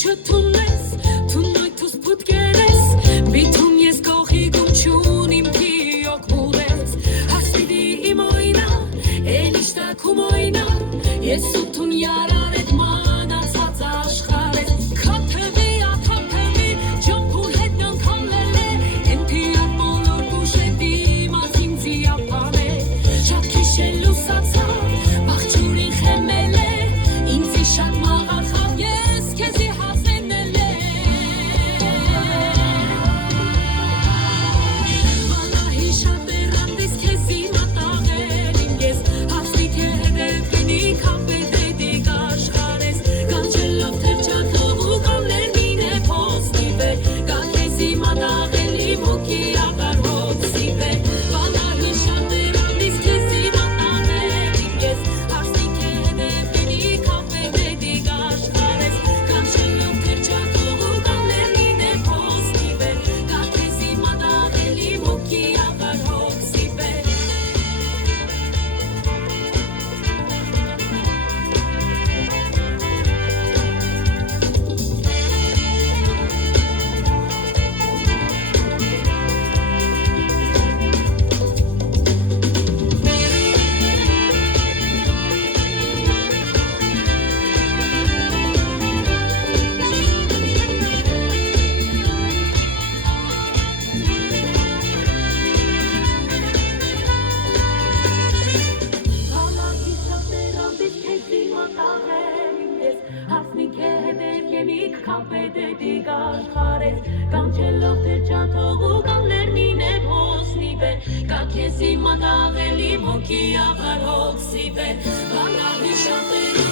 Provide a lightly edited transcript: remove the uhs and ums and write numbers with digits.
չթունես, թունոյթուս պուտկերես, բիթում ես կողի գումչուն իմ կիոք մուրես, հասվիդի իմ օյնա, են իշտակում օյնա, ես ութուն յարարետ մանացած աշխարես, քաթվի, աթափվի, ջամփուր հետ նանքալել է, են պիատ բոլոր բուշետի մացին ծիապան է, շատ քիշել լուսացավ, բաղջուրին խեմել է, ինձի շատ մաղախավ, ես քեզի հասենել է, վանահի շատ էրանդիս քեզի մատաղել իմ ես, հասնի թե հետև գնի կապետեդի գաշխարես, կանչելով թրջատով ու կանլերմին է փոստի վեր, կա քեզի մատաղելի մոքի աղար հոգսի վեր, վանահի շատ էրանդիս քեզի մատաղել իմ ես, հասնի թե հետև գնի կապետեդի գաշխարես, կանչելով թրջատով ու կանլերմին է փոստի վեր, կա քեզի մատաղելի մոքի աղար հոգսի վեր, վանահի շատ էրանդիս քեզի մատաղել իմ ես, հասնի թե հետև գնի կապետեդի գաշխարես, կանչելով թրջատով ու կանլերմին է փոսնի վեր, կա քեզի մատաղելի մոքի աղար հոգսի վեր, վանահի շատ էրանդիս